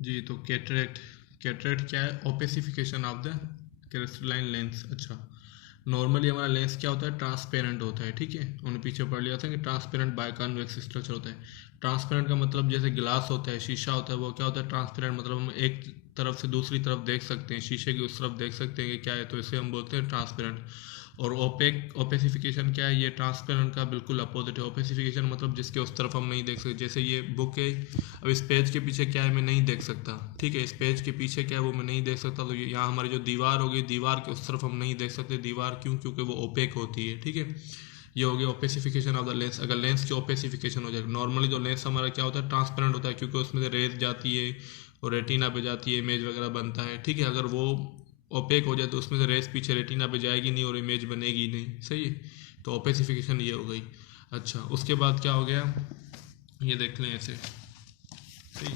जी, तो cataract cataract क्या है? Opacification of the crystalline lens. अच्छा, नॉर्मली हमारा लेंस क्या होता है? ट्रांसपेरेंट होता है, ठीक है। उन्हें पीछे पढ़ लिया था कि ट्रांसपेरेंट बायकॉन्वेक्स स्ट्रक्चर होता है। ट्रांसपेरेंट का मतलब जैसे गिलास होता है, शीशा होता है, वो क्या होता है? ट्रांसपेरेंट, मतलब हम एक तरफ से दूसरी तरफ देख सकते हैं, शीशे की उस तरफ देख सकते हैं कि क्या है, तो इसे हम बोलते हैं ट्रांसपेरेंट। और ओपेसिफिकेशन क्या है? ये ट्रांसपेरेंट का बिल्कुल अपोजिट है। ओपेसिफिकेशन मतलब जिसके उस तरफ हम नहीं देख सकते, जैसे ये बुक है, अब इस पेज के पीछे क्या है मैं नहीं देख सकता, ठीक है। इस पेज के पीछे क्या है वो मैं नहीं देख सकता, तो यहाँ हमारी जो दीवार होगी, दीवार के उस तरफ हम नहीं देख सकते दीवार, क्यों? क्योंकि वो ओपेक होती है, ठीक है। ये हो गया ओपेसिफिकेशन ऑफ द लेंस। अगर लेंस की ओपेसिफिकेशन हो जाए, नॉर्मली जो लेंस हमारा क्या होता है? ट्रांसपेरेंट होता है, क्योंकि उसमें से रेज जाती है और रेटिना पे जाती है, इमेज वगैरह बनता है, ठीक है। अगर वो ओपेक हो जाए तो उसमें से रेस पीछे रेटिना पे जाएगी नहीं और इमेज बनेगी नहीं, सही है। तो ओपेसिफिकेशन ये हो गई। अच्छा, उसके बाद क्या हो गया? ये देख लें ऐसे, सही।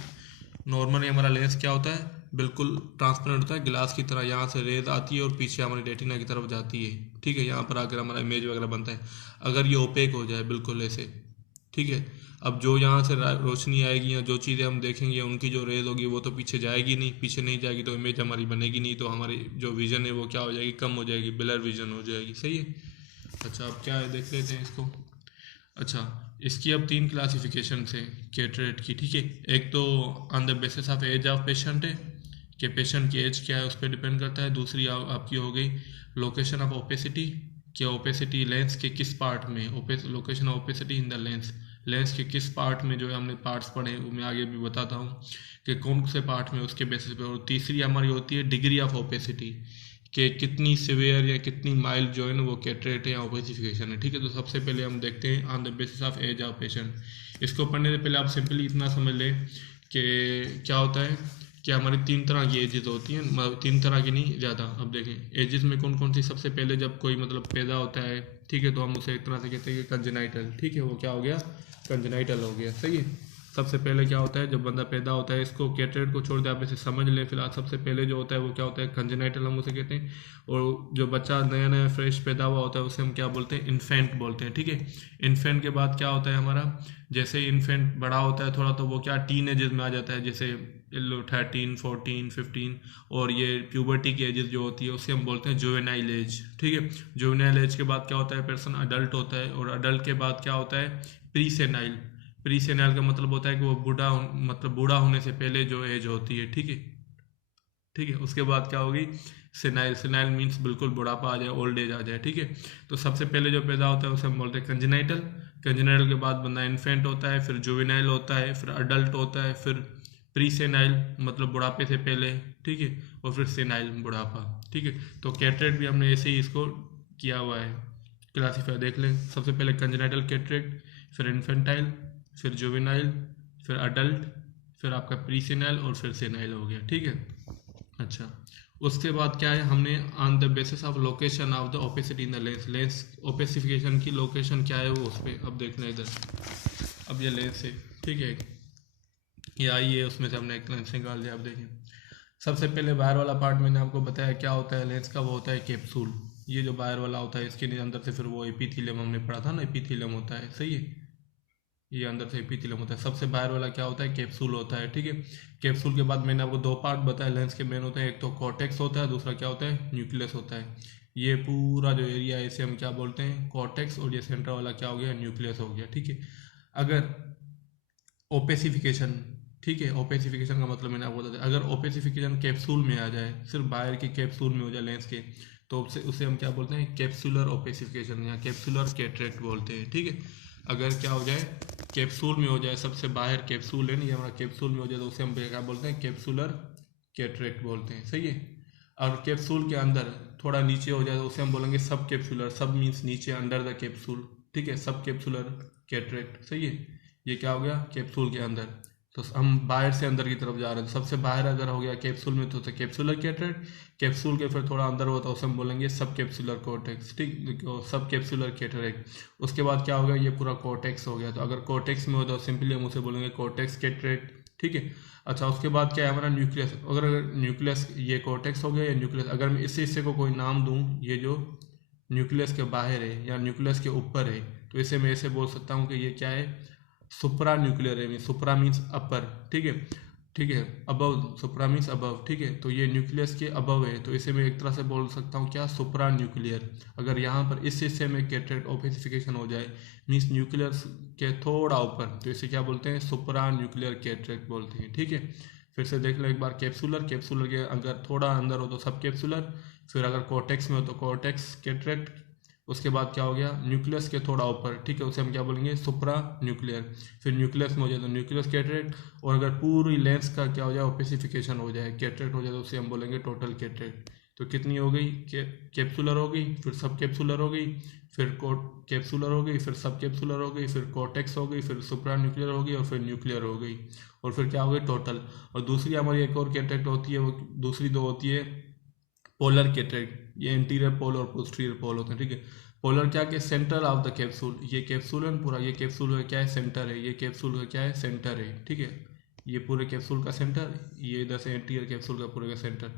नॉर्मली हमारा लेंस क्या होता है? बिल्कुल ट्रांसपेरेंट होता है, गिलास की तरह। यहाँ से रेज आती है और पीछे हमारी रेटिना की तरफ जाती है, ठीक है। यहाँ पर आकर हमारा इमेज वगैरह बनता है। अगर ये ओपेक हो जाए बिल्कुल ऐसे, ठीक है, अब जो यहाँ से रोशनी आएगी या जो चीज़ें हम देखेंगे उनकी जो रेज होगी वो तो पीछे जाएगी नहीं, पीछे नहीं जाएगी तो इमेज हमारी बनेगी नहीं, तो हमारी जो विजन है वो क्या हो जाएगी? कम हो जाएगी, ब्लर विजन हो जाएगी, सही है। अच्छा, अब क्या है देख लेते हैं इसको। अच्छा, इसकी अब तीन क्लासिफिकेशन है कैटरेट की, ठीक है। एक तो on the basis of age of patient है, कि पेशेंट की एज क्या है उस पर डिपेंड करता है। दूसरी आपकी हो गई लोकेशन ऑफ ओपेसिटी, कि ओपेसिटी लेंस के किस पार्ट में, location of opacity in the lens, lens के किस पार्ट में, जो है हमने पार्ट्स पढ़े वो मैं आगे भी बताता हूँ कि कौन से पार्ट में, उसके बेसिस पे। और तीसरी हमारी होती है डिग्री ऑफ ओपेसिटी, कि कितनी सिवियर या कितनी माइल्ड जो है ना वो कैटरेट है या ओपेसिफिकेशन है, ठीक है। तो सबसे पहले हम देखते हैं on the basis of age of patient. इसको पढ़ने से पहले आप सिंपली इतना समझ लें कि क्या होता है कि हमारी तीन तरह की एजेस होती हैं, मतलब तीन तरह की नहीं ज़्यादा। अब देखें एजेस में कौन कौन सी। सबसे पहले जब कोई मतलब पैदा होता है, ठीक है, तो हम उसे एक तरह से कहते हैं कि कंजेनाइटल, ठीक है, वो क्या हो गया? कंजेनाइटल हो गया, सही है। सबसे पहले क्या होता है जब बंदा पैदा होता है, इसको कैटरेट को छोड़ दे, आप इसे समझ लें फिलहाल। सबसे पहले जो होता है वो क्या होता है? कंजेनाइटल हम उसे कहते हैं। और जो बच्चा नया नया फ्रेश पैदा हुआ होता है उसे हम क्या बोलते हैं? इन्फेंट बोलते हैं, ठीक है। इन्फेंट के बाद क्या होता है हमारा? जैसे इन्फेंट बड़ा होता है थोड़ा, तो वो क्या टीन एजेस में आ जाता है, जैसे 13, 14, 15। और ये प्यूबर्टी की एजेस जो होती है उसे हम बोलते हैं जुवेनाइल एज, ठीक है। जुवेनाइल एज के बाद क्या होता है? पर्सन अडल्ट होता है। और अडल्ट के बाद क्या होता है? Pre senile. प्री सेनाइल का मतलब होता है कि वो मतलब बूढ़ा होने से पहले जो एज होती है, ठीक है। ठीक है, उसके बाद क्या होगी? सेनाइल। सेनाइल मीन्स बिल्कुल बुढ़ापा आ जाए, ओल्ड एज आ जाए, ठीक है। तो सबसे पहले जो पैदा होता है उसे हम बोलते हैं कंजेनाइटल। कंजेनाइटल के बाद बंदा इन्फेंट होता है, फिर जुवेनाइल होता है, फिर अडल्ट होता है, फिर प्री सेनाइल मतलब बुढ़ापे से पहले, ठीक है, और फिर सेनाइल बुढ़ापा, ठीक है। तो कैटरेक्ट भी हमने ऐसे ही इसको किया हुआ है, क्लासीफाई देख लें। सबसे पहले कंजेनाइटल कैटरेक्ट, फिर इन्फेंटाइल, फिर जुवेनाइल, फिर अडल्ट, फिर आपका प्री सेनाइल और फिर सेनाइल हो गया, ठीक है। अच्छा, उसके बाद क्या है? हमने on the basis of location of the opacity in the lens, lens opacification की लोकेशन क्या है वो उस पर अब देखना इधर। अब ये लेंस है, ठीक है, ये आई है, उसमें से हमने एक लेंस निकाल लिया। अब देखिए, सबसे पहले बाहर वाला पार्ट मैंने आपको बताया क्या होता है लेंस का, वो होता है कैप्सूल। ये जो बाहर वाला होता है इसके अंदर से फिर वो एपिथेलियम हमने पढ़ा था ना, एपिथेलियम होता है, सही है। ये अंदर से एपिथेलियम होता है। सबसे बाहर वाला क्या होता है? कैप्सूल होता है, ठीक है। कैप्सूल के बाद मैंने आपको दो पार्ट बताया लेंस के मेन होते हैं, एक तो कॉर्टेक्स होता है, दूसरा क्या होता है? न्यूक्लियस होता है। ये पूरा जो एरिया है इसे हम क्या बोलते हैं? कॉर्टेक्स। और ये सेंटर वाला क्या हो गया? न्यूक्लियस हो गया, ठीक है। अगर ओपेसिफिकेशन, ठीक है, ओपेसिफिकेशन का मतलब मैंने आपको बताया, अगर ओपेसिफिकेशन कैप्सूल में आ जाए, सिर्फ बाहर के कैप्सूल में हो जाए लेंस के, तो उसे उसे हम क्या बोलते हैं? कैप्सूलर ओपेसिफिकेशन या कैप्सूलर कैटरेक्ट बोलते हैं, ठीक है। अगर क्या हो जाए? कैप्सूल में हो जाए, सबसे बाहर कैप्सूल है नहीं, हमारा कैप्सूल में हो जाए, तो उसे हम क्या बोलते हैं? कैप्सूलर कैटरेक्ट बोलते हैं, सही है। और कैप्सूल के अंदर थोड़ा नीचे हो जाए तो उसे हम बोलेंगे सब कैप्सूलर। सब मीन्स नीचे, अंडर द कैप्सूल, ठीक है, सब कैप्सूलर कैटरेक्ट, सही है। ये क्या हो गया? कैप्सूल के अंदर। तो हम बाहर से अंदर की तरफ जा रहे हैं, सबसे बाहर अगर हो गया कैप्सूल में तो उसे कैप्सूलर कैटरेक्ट। कैप्सूल के फिर थोड़ा अंदर होता है उसे हम बोलेंगे सब कैप्सूलर कोर्टेक्स, ठीक, सब कैप्सूलर कैटरेक्ट। उसके बाद क्या हो गया? ये पूरा कोर्टेक्स हो गया। तो अगर कोर्टेक्स में हो तो सिंपली हम उसे बोलेंगे कोर्टेक्स कैटरेक्ट, ठीक है। अच्छा, उसके बाद क्या है हमारा? न्यूक्लियस। अगर न्यूक्लियस, ये कोर्टेक्स हो गया या न्यूक्लियस, अगर मैं इस हिस्से को कोई नाम दूं, ये जो न्यूक्लियस के बाहर है या न्यूक्लियस के ऊपर है, तो इसे मैं ऐसे बोल सकता हूँ कि ये क्या है? सुप्रा न्यूक्लियर है। सुप्रा मीन्स अपर, ठीक है। ठीक है। अबव, सुप्रा मीन्स अबव, ठीक है। तो ये न्यूक्लियस के अबव है, तो इसे मैं एक तरह से बोल सकता हूँ क्या, सुप्रा न्यूक्लियर। अगर यहाँ पर इस हिस्से में कैटरेक्ट ओपेसिफिकेशन हो जाए मीन्स न्यूक्लियस के थोड़ा ऊपर, तो इसे क्या बोलते हैं, सुप्रा न्यूक्लियर कैटरेक्ट बोलते हैं, ठीक है। फिर से देख लो एक बार, कैप्सुलर, कैप्सुलर के अगर थोड़ा अंदर हो तो सब कैप्सुलर, फिर अगर कॉर्टेक्स में हो तो कॉर्टेक्स कैटरेक्ट, उसके बाद क्या हो गया, न्यूक्लियस के थोड़ा ऊपर, ठीक है, उसे हम क्या बोलेंगे, सुप्रा न्यूक्लियर। फिर न्यूक्लियस में हो जाए तो न्यूक्लियस कैटरेक्ट, और अगर पूरी लेंस का क्या हो जाए, ओपेसिफिकेशन हो जाए, कैटरेक्ट हो जाए, तो उसे हम बोलेंगे टोटल कैटरेक्ट। तो कितनी हो गई, कैप्सुलर हो गई, फिर सब कैप्सुलर हो गई, फिर कैप्सुलर हो गई, फिर सब कैप्सुलर हो गई, फिर कॉर्टेक्स हो गई, फिर सुप्रा न्यूक्लियर हो गई, और फिर न्यूक्लियर हो गई, और फिर क्या हो गई, टोटल। और दूसरी हमारी एक और कैटरेक्ट होती है, वो दूसरी दो होती है पोलर कैटरेक्ट, ये एंटीरियर पोल और पोस्टीरियर पोल होते हैं, ठीक है। पोलर क्या कि सेंटर ऑफ द कैप्सूल, ये कैप्सूल है पूरा, ये कैप्सूल का क्या है, सेंटर है, ये कैप्सूल का क्या है, सेंटर है, ठीक है। ये पूरे कैप्सूल का सेंटर, ये इधर से एंटीरियर कैप्सूल का पूरे का सेंटर।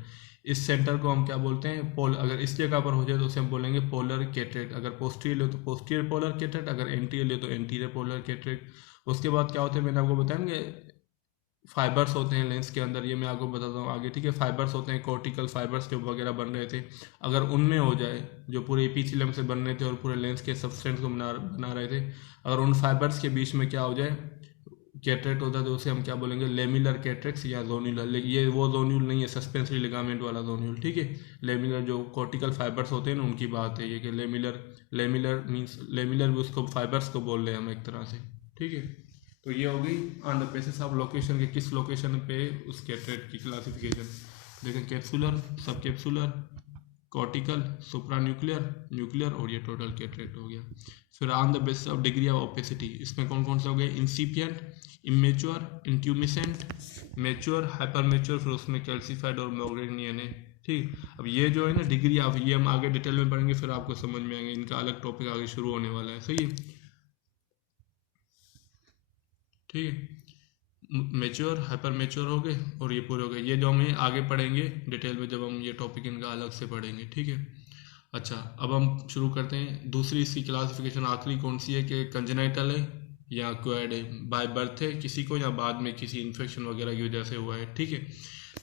इस सेंटर को हम क्या बोलते हैं, पोल। अगर इस जगह पर हो जाए तो उसे हम बोलेंगे पोलर कैटरेक्ट। अगर पोस्टीरियर ले तो पोस्टीरियर पोलर कैटरेक्ट, अगर एंटीरियर ले तो एंटीरियर पोलर कैटरेक्ट। उसके बाद क्या होता है, मैंने आपको बताया ना, फाइबर्स होते हैं लेंस के अंदर, ये मैं आपको बताता हूँ आगे, ठीक है। फाइबर्स होते हैं, कॉर्टिकल फाइबर्स जो वगैरह बन रहे थे, अगर उनमें हो जाए, जो पूरे एपीथेलियम से बन रहे थे और पूरे लेंस के सबस्टेंस को बना रहे थे, अगर उन फाइबर्स के बीच में क्या हो जाए, कैटरेक्ट होता है, तो उसे हम क्या बोलेंगे, लेमिलर कैटरेक्ट या जोन्यूलर। लेकिन ये वो जोन्यूल नहीं है, सस्पेंसरी लिगामेंट वाला जोन्यूल, ठीक है। लेमिलर जो कॉर्टिकल फाइबर्स होते हैं ना, उनकी बात है ये, कि लेमिलर, लेमिलर मीन्स लेमिलर भी उसको फाइबर्स को बोल रहे हैं हम एक तरह से, ठीक है। तो ये हो गई on the basis of location के, किस लोकेशन पे उस कैटरेक्ट की क्लासिफिकेशन। देखें, कैप्सुलर, सब कैप्सुलर, कॉर्टिकल, सुप्रा न्यूक्लियर, न्यूक्लियर, और ये टोटल कैटरेक्ट हो गया। फिर on the basis of degree of opacity, इसमें कौन कौन से हो गए, इंसिपिएंट, इमेच्योर, इंट्यूमिसेंट, मैच्योर, हाइपर मैच्योर, फिर उसमें कैल्सिफाइड और मैग्नीशियम है, ठीक। अब ये जो है ना डिग्री ऑफ, ये हम आगे डिटेल में पढ़ेंगे, फिर आपको समझ में आएंगे, इनका अलग टॉपिक आगे शुरू होने वाला है, सही है, ठीक है। मेच्योर, हाइपर मेच्योर हो गए, और ये पूरे हो गए। ये जो हम आगे पढ़ेंगे डिटेल में, जब हम ये टॉपिक इनका अलग से पढ़ेंगे, ठीक है। अच्छा, अब हम शुरू करते हैं। दूसरी इसकी क्लासिफिकेशन आखिरी कौन सी है, कि कंजेनाइटल है या एक्वायर्ड है, बाय बर्थ है किसी को, या बाद में किसी इन्फेक्शन वगैरह की वजह से हुआ है, ठीक है।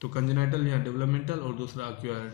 तो कंजेनाइटल या डेवलपमेंटल, और दूसरा एक्वायर्ड।